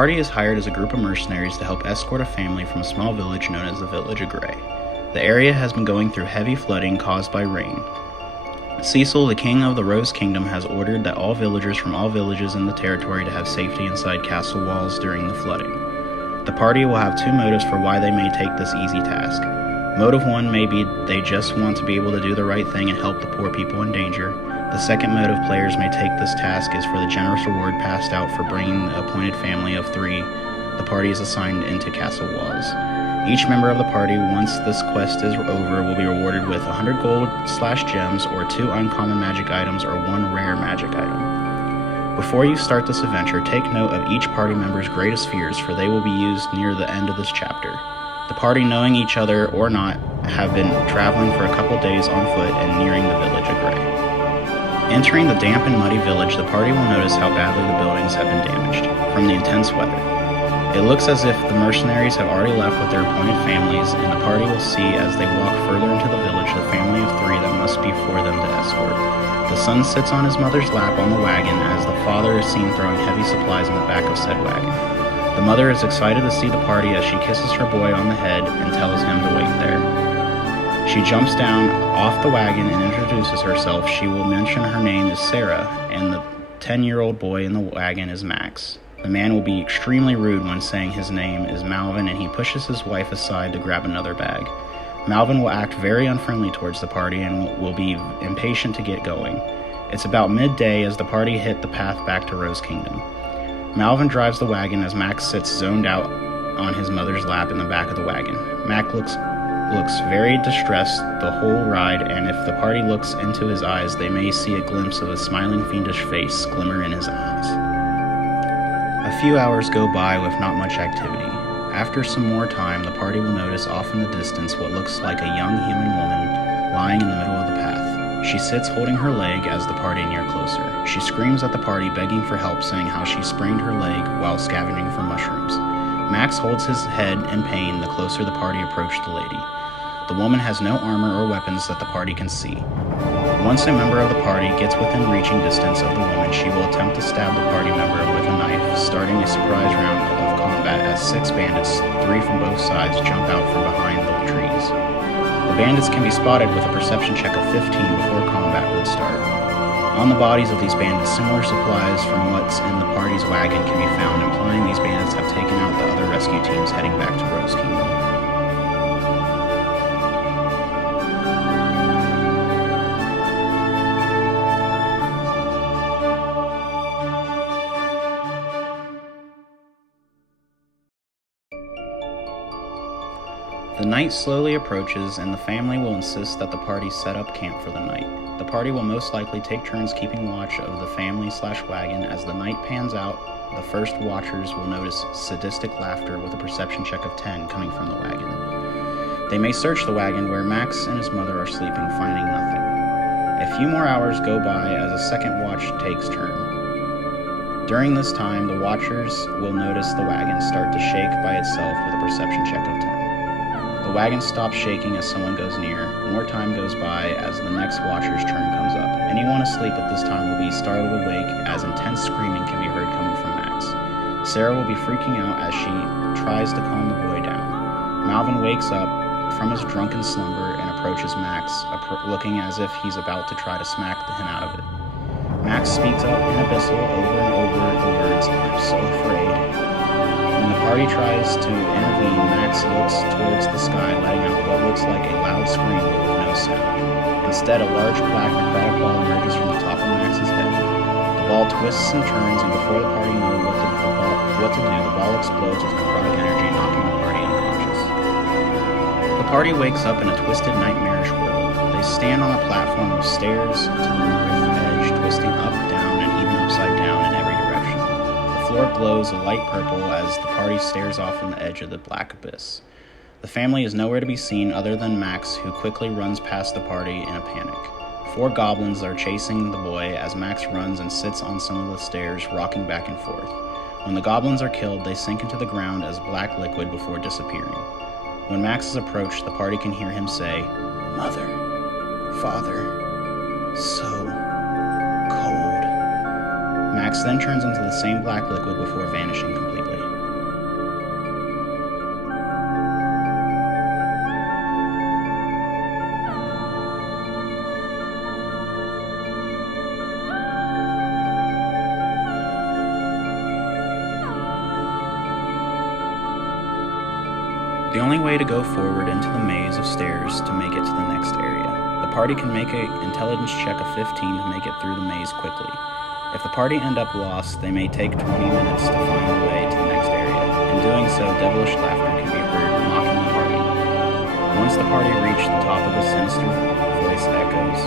party is hired as a group of mercenaries to help escort a family from a small village known as the Village of Grey. The area has been going through heavy flooding caused by rain. Cecil, the king of the Rose Kingdom, has ordered that all villagers from all villages in the territory to have safety inside castle walls during the flooding. The party will have two motives for why they may take this easy task. Motive one may be they just want to be able to do the right thing and help the poor people in danger. The second motive players may take this task is for the generous reward passed out for bringing the appointed family of 3 the party is assigned into castle walls. Each member of the party, once this quest is over, will be rewarded with 100 gold/gems or 2 uncommon magic items or 1 rare magic item. Before you start this adventure, take note of each party member's greatest fears, for they will be used near the end of this chapter. The party, knowing each other or not, have been traveling for a couple days on foot and nearing the Village of Grey. Entering the damp and muddy village, the party will notice how badly the buildings have been damaged from the intense weather. It looks as if the mercenaries have already left with their appointed families, and the party will see as they walk further into the village the family of 3 that must be for them to escort. The son sits on his mother's lap on the wagon as the father is seen throwing heavy supplies in the back of said wagon. The mother is excited to see the party as she kisses her boy on the head and tells him to wait there. She jumps down off the wagon and introduces herself. She will mention her name is Sarah, and the 10-year-old boy in the wagon is Max. The man will be extremely rude when saying his name is Malvin, and he pushes his wife aside to grab another bag. Malvin will act very unfriendly towards the party and will be impatient to get going. It's about midday as the party hit the path back to Rose Kingdom. Malvin drives the wagon as Max sits zoned out on his mother's lap in the back of the wagon. Max looks very distressed the whole ride, and if the party looks into his eyes, they may see a glimpse of a smiling fiendish face glimmer in his eyes. A few hours go by with not much activity. After some more time, the party will notice off in the distance what looks like a young human woman lying in the middle of the path. She sits holding her leg as the party near closer. She screams at the party, begging for help, saying how she sprained her leg while scavenging for mushrooms. Max holds his head in pain the closer the party approach the lady. The woman has no armor or weapons that the party can see. Once a member of the party gets within reaching distance of the woman, she will attempt to stab the party member with a knife, starting a surprise round of combat as 6 bandits, 3 from both sides, jump out from behind the trees. The bandits can be spotted with a perception check of 15 before combat would start. On the bodies of these bandits, similar supplies from what's in the party's wagon can be found, implying these bandits have taken out the other rescue teams heading back to Rose Kingdom. The night slowly approaches, and the family will insist that the party set up camp for the night. The party will most likely take turns keeping watch of the family/wagon. As the night pans out, the first watchers will notice sadistic laughter with a perception check of 10 coming from the wagon. They may search the wagon where Max and his mother are sleeping, finding nothing. A few more hours go by as a second watch takes turn. During this time, the watchers will notice the wagon start to shake by itself with a perception check of 10. The wagon stops shaking as someone goes near. More time goes by as the next watcher's turn comes up. Anyone asleep at this time will be startled awake as intense screaming can be heard coming from Max. Sarah will be freaking out as she tries to calm the boy down. Malvin wakes up from his drunken slumber and approaches Max, looking as if he's about to try to smack him out of it. Max speaks up in abyssal over and over the words, "I'm so afraid." When the party tries to intervene, Max looks towards the sky, letting out what looks like a loud scream with no sound. Instead, a large black necrotic ball emerges from the top of Max's head. The ball twists and turns, and before the party know what to do, the ball explodes with necrotic energy, knocking the party unconscious. The party wakes up in a twisted, nightmarish world. They stand on a platform with stairs to the north edge, twisting up, down, and even upside down in every direction. The floor glows a light purple as the party stares off on the edge of the black abyss. The family is nowhere to be seen other than Max, who quickly runs past the party in a panic. 4 goblins are chasing the boy as Max runs and sits on some of the stairs, rocking back and forth. When the goblins are killed, they sink into the ground as black liquid before disappearing. When Max is approached, the party can hear him say, "Mother, Father, so cold." Max then turns into the same black liquid before vanishing completely. The only way to go forward into the maze of stairs to make it to the next area. The party can make an intelligence check of 15 to make it through the maze quickly. If the party end up lost, they may take 20 minutes to find the way to the next area. In doing so, devilish laughter can be heard mocking the party. Once the party reach the top of the sinister voice echoes,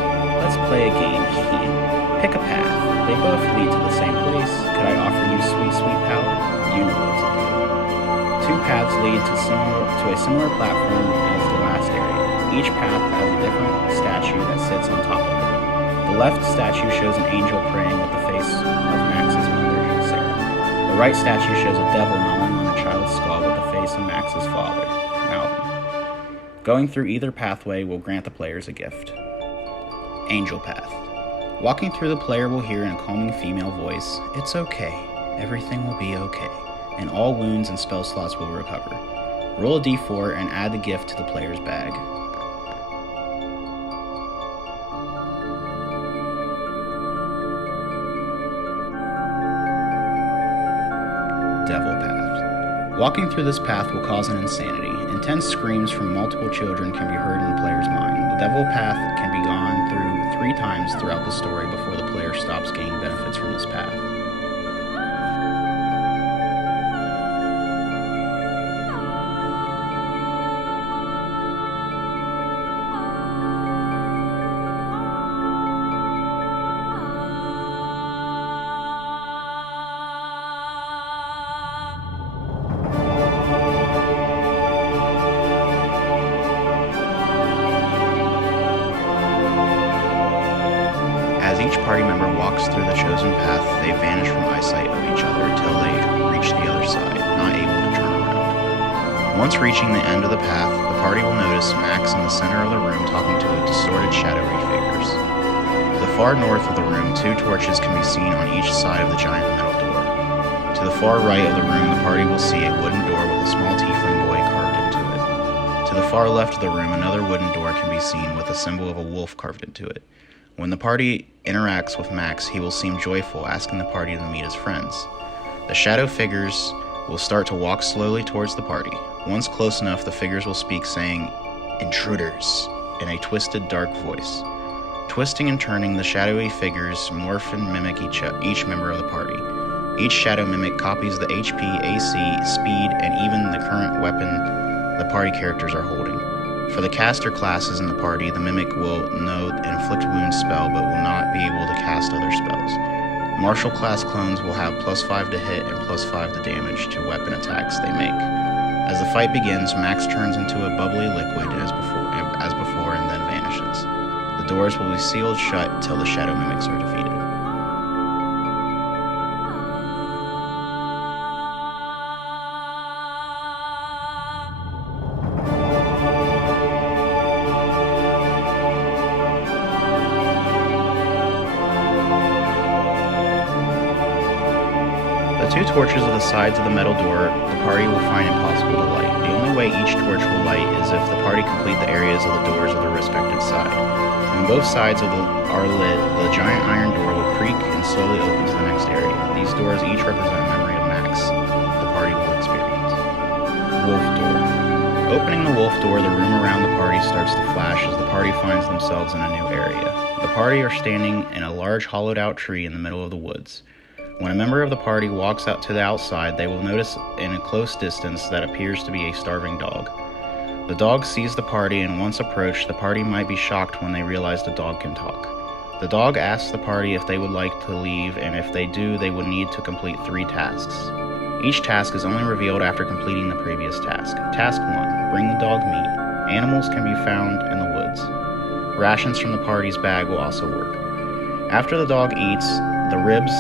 "Let's play a game, hee. Pick a path. They both lead to the same place. Could I offer you sweet, sweet power? You know what to do." Two paths lead to a similar platform as the last area. Each path has a different statue that sits on top of it. The left statue shows an angel praying with the face of Max's mother, Sarah. The right statue shows a devil gnawing on a child's skull with the face of Max's father, Malvin. Going through either pathway will grant the players a gift. Angel Path. Walking through, the player will hear in a calming female voice, "It's okay. Everything will be okay. And all wounds and spell slots will recover." Roll a d4 and add the gift to the player's bag. Devil Path. Walking through this path will cause an insanity. Intense screams from multiple children can be heard in the player's mind. The Devil Path can be gone through 3 times throughout the story before the player stops gaining benefits from this path. As each party member walks through the chosen path, they vanish from eyesight of each other until they reach the other side, not able to turn around. Once reaching the end of the path, the party will notice Max in the center of the room talking to distorted shadowy figures. To the far north of the room, 2 torches can be seen on each side of the giant metal door. To the far right of the room, the party will see a wooden door with a small tiefling boy carved into it. To the far left of the room, another wooden door can be seen with a symbol of a wolf carved into it. When the party interacts with Max, he will seem joyful, asking the party to meet his friends. The shadow figures will start to walk slowly towards the party. Once close enough, the figures will speak, saying, "Intruders," in a twisted, dark voice. Twisting and turning, the shadowy figures morph and mimic each member of the party. Each shadow mimic copies the HP, AC, speed, and even the current weapon the party characters are holding. For the caster classes in the party, the mimic will know the inflict wounds spell but will not be able to cast other spells. Martial class clones will have +5 to hit and +5 to damage to weapon attacks they make. As the fight begins, Max turns into a bubbly liquid as before and then vanishes. The doors will be sealed shut till the shadow mimics are defeated. The 2 torches at the sides of the metal door the party will find impossible to light. The only way each torch will light is if the party complete the areas of the doors of the respective side. When both sides are lit, the giant iron door will creak and slowly open to the next area. These doors each represent a memory of Max the party will experience. Wolf Door. Opening the wolf door, the room around the party starts to flash as the party finds themselves in a new area. The party are standing in a large hollowed out tree in the middle of the woods. When a member of the party walks out to the outside, they will notice in a close distance that appears to be a starving dog. The dog sees the party, and once approached, the party might be shocked when they realize the dog can talk. The dog asks the party if they would like to leave, and if they do, they would need to complete 3 tasks. Each task is only revealed after completing the previous task. Task 1. Bring the dog meat. Animals can be found in the woods. Rations from the party's bag will also work. After the dog eats, the ribs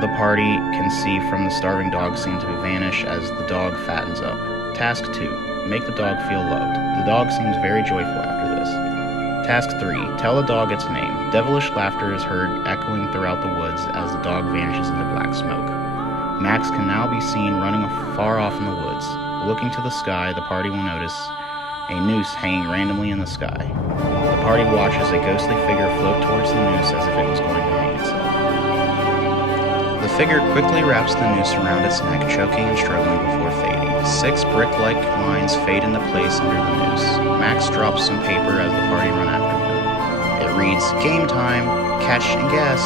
the party can see from the starving dog seem to vanish as the dog fattens up. Task 2. Make the dog feel loved. The dog seems very joyful after this. Task 3. Tell the dog its name. Devilish laughter is heard echoing throughout the woods as the dog vanishes into black smoke. Max can now be seen running far off in the woods. Looking to the sky, the party will notice a noose hanging randomly in the sky. The party watches a ghostly figure float towards the noose as if it was going to hang itself. The figure quickly wraps the noose around its neck, choking and struggling before fading. 6 brick-like lines fade into place under the noose. Max drops some paper as the party run after him. It reads, "Game time! Catch and guess!"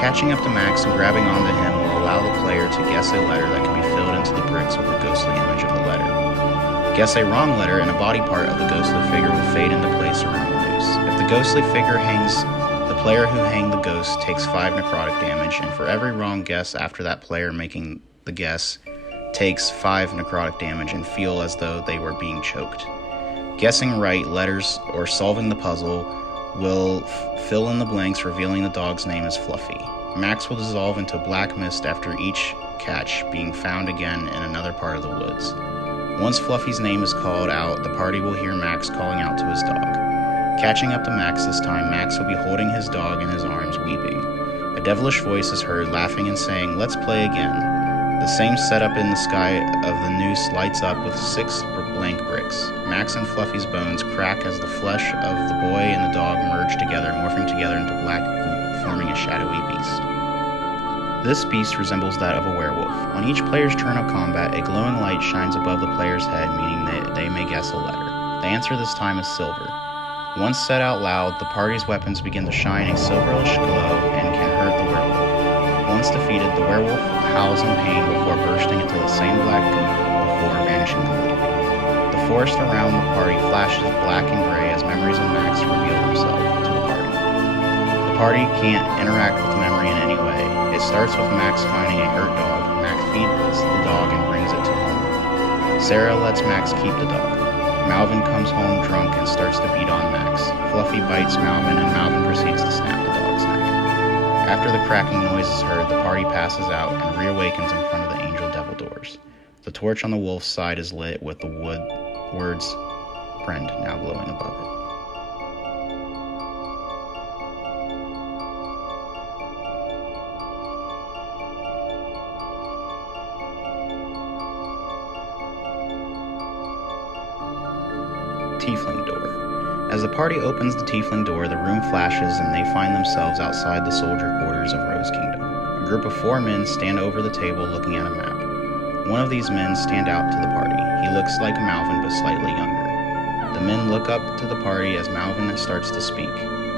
Catching up to Max and grabbing onto him will allow the player to guess a letter that can be filled into the bricks with a ghostly image of the letter. Guess a wrong letter and a body part of the ghostly figure will fade into place around the noose. If the ghostly figure hangs, the player who hanged the ghost takes 5 necrotic damage, and for every wrong guess after that player making the guess takes 5 necrotic damage and feel as though they were being choked. Guessing right letters or solving the puzzle will fill in the blanks, revealing the dog's name as Fluffy. Max will dissolve into black mist after each catch, being found again in another part of the woods. Once Fluffy's name is called out, the party will hear Max calling out to his dog. Catching up to Max this time, Max will be holding his dog in his arms, weeping. A devilish voice is heard, laughing and saying, "Let's play again." The same setup in the sky of the noose lights up with 6 blank bricks. Max and Fluffy's bones crack as the flesh of the boy and the dog merge together, morphing together into black goop, forming a shadowy beast. This beast resembles that of a werewolf. On each player's turn of combat, a glowing light shines above the player's head, meaning that they may guess a letter. The answer this time is silver. Once said out loud, the party's weapons begin to shine a silverish glow and can hurt the werewolf. Once defeated, the werewolf howls in pain before bursting into the same black goop before vanishing completely. The forest around the party flashes black and gray as memories of Max reveal themselves to the party. The party can't interact with the memory in any way. It starts with Max finding a hurt dog. Max feeds the dog and brings it to home. Sarah lets Max keep the dog. Malvin comes home drunk and starts to beat on Max. Fluffy bites Malvin and Malvin proceeds to snap the dog's neck. After the cracking noise is heard, the party passes out and reawakens in front of the angel devil doors. The torch on the wolf's side is lit with the words "Friend" now glowing above it. Tiefling door. As the party opens the tiefling door, the room flashes and they find themselves outside the soldier quarters of Rose Kingdom. A group of 4 men stand over the table looking at a map. One of these men stand out to the party. He looks like Malvin but slightly younger. The men look up to the party as Malvin starts to speak.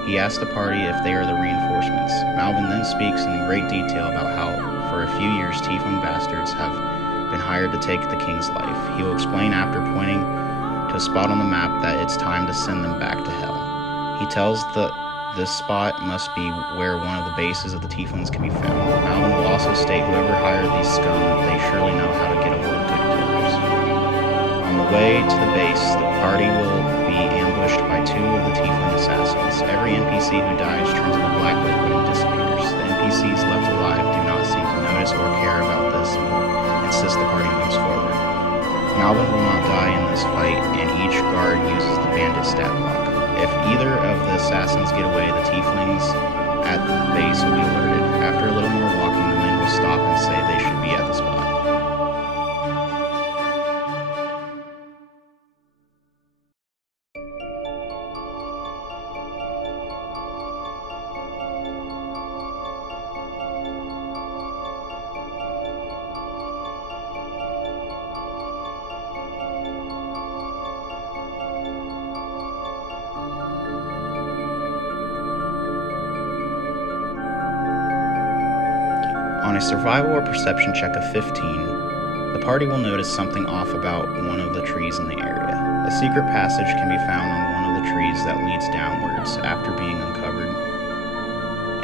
He asks the party if they are the reinforcements. Malvin then speaks in great detail about how, for a few years, tiefling bastards have been hired to take the king's life. He will explain after pointing to a spot on the map that it's time to send them back to hell. He tells this spot must be where one of the bases of the tieflings can be found. Malvin will also state whoever hired these scum, they surely know how to get a hold of good killers. On the way to the base, the party will be ambushed by 2 of the tiefling assassins. Every NPC who dies turns into black liquid and disappears. The NPCs left alive do not seem to notice or care about this and will insist the party moves forward. Malvin will not die in this fight, and each guard uses the bandit stat block. If either of the assassins get away, the tieflings at the base will be alerted. After a little more walking, the men will stop and say they should be at the spot. On a survival or perception check of 15, the party will notice something off about one of the trees in the area. A secret passage can be found on one of the trees that leads downwards after being uncovered.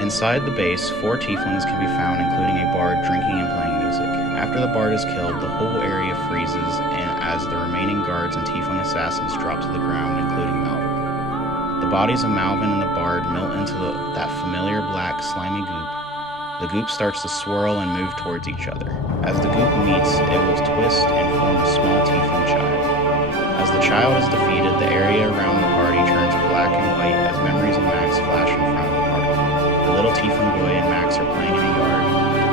Inside the base, 4 tieflings can be found, including a bard drinking and playing music. After the bard is killed, the whole area freezes, and as the remaining guards and tiefling assassins drop to the ground, including Malvin. The bodies of Malvin and the bard melt into that familiar black, slimy goop. The goop starts to swirl and move towards each other. As the goop meets, it will twist and form a small tiefling child. As the child is defeated, the area around the party turns black and white as memories of Max flash in front of the party. The little tiefling boy and Max are playing in a yard.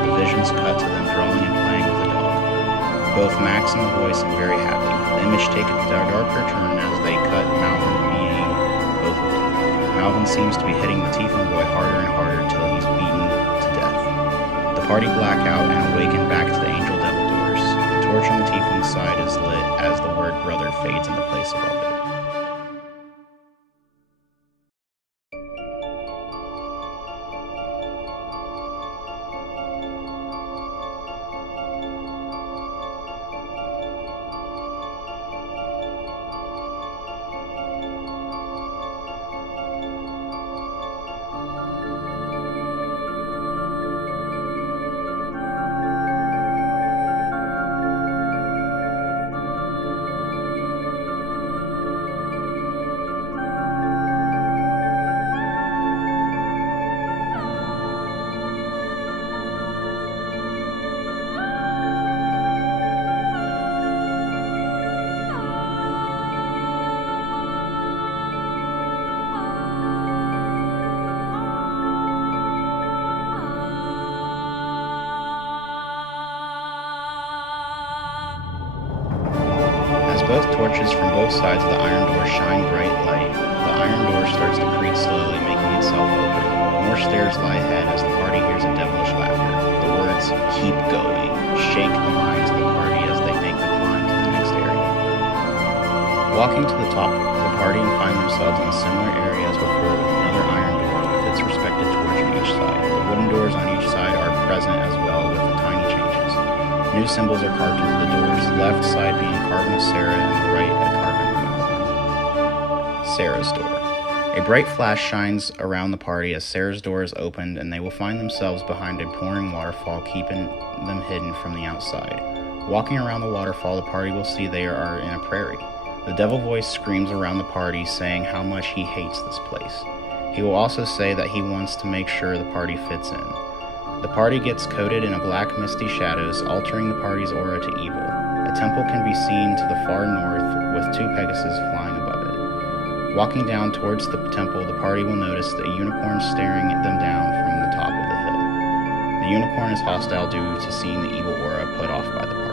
The visions cut to them drawing and playing with a dog. Both Max and the boy seem very happy. The image takes a darker turn as they cut Malvin beating both of them. Malvin seems to be hitting the tiefling boy harder and harder till he's beaten to death. The party black out and awaken back to the angel devil doors. The torch on the tiefling's side is lit as the word brother fades into place above it. Both torches from both sides of the iron door shine bright light. The iron door starts to creak slowly, making itself open. More stairs lie ahead as the party hears a devilish laughter. The words, "Keep going," shake the minds of the party as they make the climb to the next area. Walking to the top of the party and find themselves in a similar area as before with another iron door with its respective torch on each side. The wooden doors on each side are present as well with the tiny changes. New symbols are carved into the doors, left side being a carving of Sarah and the right a carving of Malvin. Sarah's door. A bright flash shines around the party as Sarah's door is opened and they will find themselves behind a pouring waterfall, keeping them hidden from the outside. Walking around the waterfall, the party will see they are in a prairie. The devil voice screams around the party saying how much he hates this place. He will also say that he wants to make sure the party fits in. The party gets coated in a black misty shadows, altering the party's aura to evil. A temple can be seen to the far north with two Pegasus flying above it. Walking down towards the temple, the party will notice a unicorn staring at them down from the top of the hill. The unicorn is hostile due to seeing the evil aura put off by the party.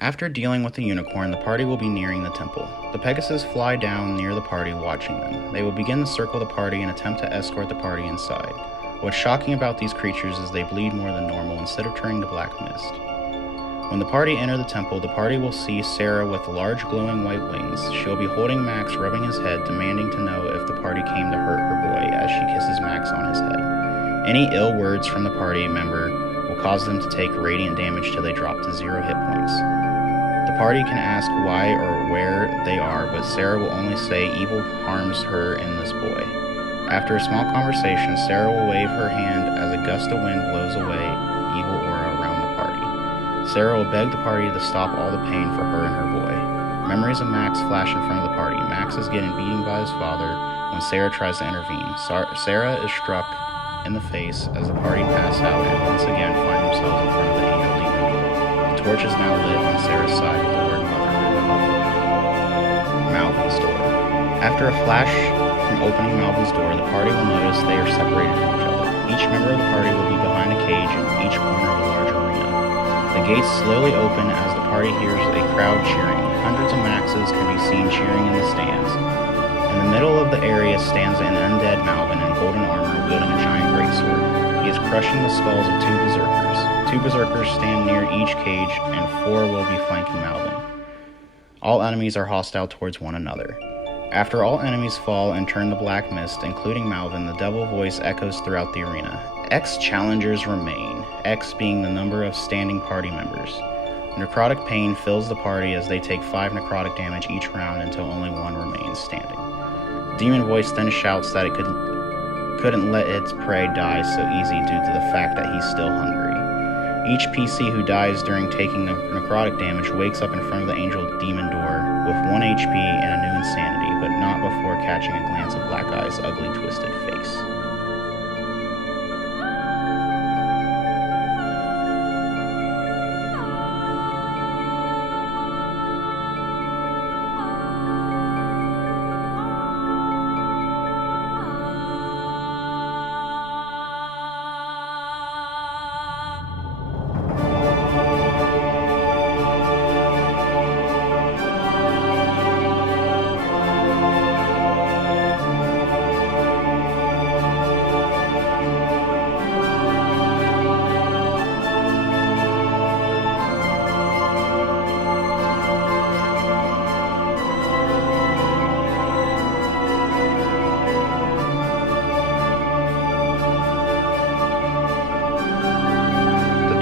After dealing with the unicorn, the party will be nearing the temple. The Pegasus fly down near the party, watching them. They will begin to circle the party and attempt to escort the party inside. What's shocking about these creatures is they bleed more than normal instead of turning to black mist. When the party enter the temple, the party will see Sarah with large glowing white wings. She'll be holding Max, rubbing his head, demanding to know if the party came to hurt her boy as she kisses Max on his head. Any ill words from the party member will cause them to take radiant damage till they drop to 0 hit points. The party can ask why or where they are, but Sarah will only say evil harms her and this boy. After a small conversation, Sarah will wave her hand as a gust of wind blows away evil aura around the party. Sarah will beg the party to stop all the pain for her and her boy. Memories of Max flash in front of the party. Max is getting beaten by his father when Sarah tries to intervene. Sarah is struck in the face as the party pass out and once again find themselves in front of the angel demon door. The torch is now lit on Sarah's side with the word mother written above it. Malvin's door. After a flash from opening Malvin's door, the party will notice they are separated from each other. Each member of the party will be behind a cage in each corner of a large arena. The gates slowly open as the party hears a crowd cheering. Hundreds of Maxes can be seen cheering in the stands. In the middle of the area stands an undead Malvin in golden armor wielding a giant greatsword. He is crushing the skulls of 2 berserkers. 2 berserkers stand near each cage, and 4 will be flanking Malvin. All enemies are hostile towards one another. After all enemies fall and turn to black mist, including Malvin, the devil voice echoes throughout the arena. X challengers remain, X being the number of standing party members. Necrotic pain fills the party as they take 5 necrotic damage each round until only one remains standing. The demon voice then shouts that it couldn't let its prey die so easy due to the fact that he's still hungry. Each PC who dies during taking the necrotic damage wakes up in front of the angel demon door with 1 HP and a new insanity, but not before catching a glance of Black Eye's ugly, twisted face.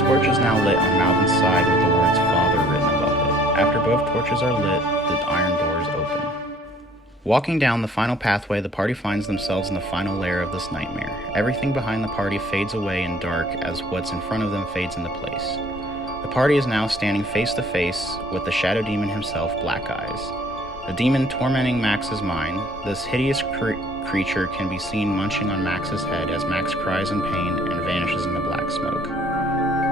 Torch is now lit on Malvin's side with the words Father written above it. After both torches are lit, the iron doors open. Walking down the final pathway, the party finds themselves in the final layer of this nightmare. Everything behind the party fades away in dark as what's in front of them fades into place. The party is now standing face to face with the shadow demon himself, Black Eyes. The demon tormenting Max's mind. This hideous creature can be seen munching on Max's head as Max cries in pain and vanishes in the black smoke.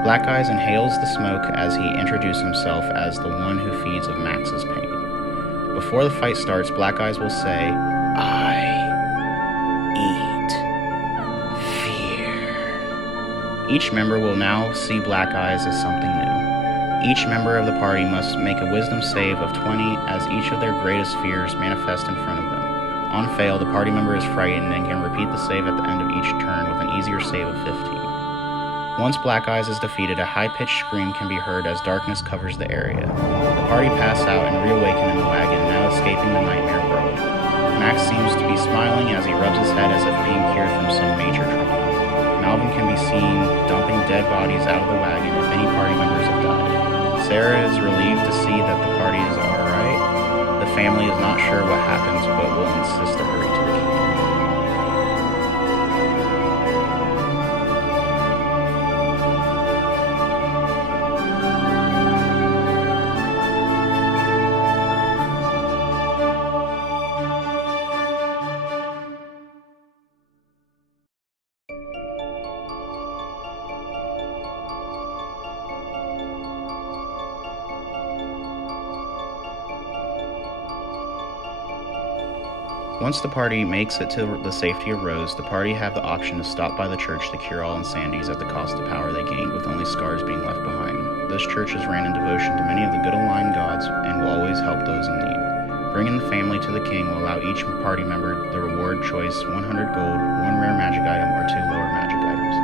Black Eyes inhales the smoke as he introduces himself as the one who feeds of Max's pain. Before the fight starts, Black Eyes will say, "I eat fear." Each member will now see Black Eyes as something new. Each member of the party must make a wisdom save of 20 as each of their greatest fears manifest in front of them. On fail, the party member is frightened and can repeat the save at the end of each turn with an easier save of 15. Once Black Eyes is defeated, a high-pitched scream can be heard as darkness covers the area. The party pass out and reawaken in the wagon, now escaping the nightmare world. Max seems to be smiling as he rubs his head as if being cured from some major trauma. Malvin can be seen dumping dead bodies out of the wagon if any party members have died. Sarah is relieved to see that the party is alright. The family is not sure what happens, but will insist to hurry to the king. Once the party makes it to the safety of Rose, the party have the option to stop by the church to cure all insanities at the cost of power they gained, with only scars being left behind. This church is ran in devotion to many of the good aligned gods and will always help those in need. Bringing the family to the king will allow each party member the reward choice 100 gold, 1 rare magic item, or 2 lower magic items.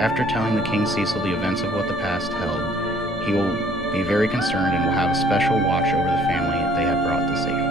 After telling the King Cecil the events of what the past held, he will be very concerned and will have a special watch over the family they have brought to safety.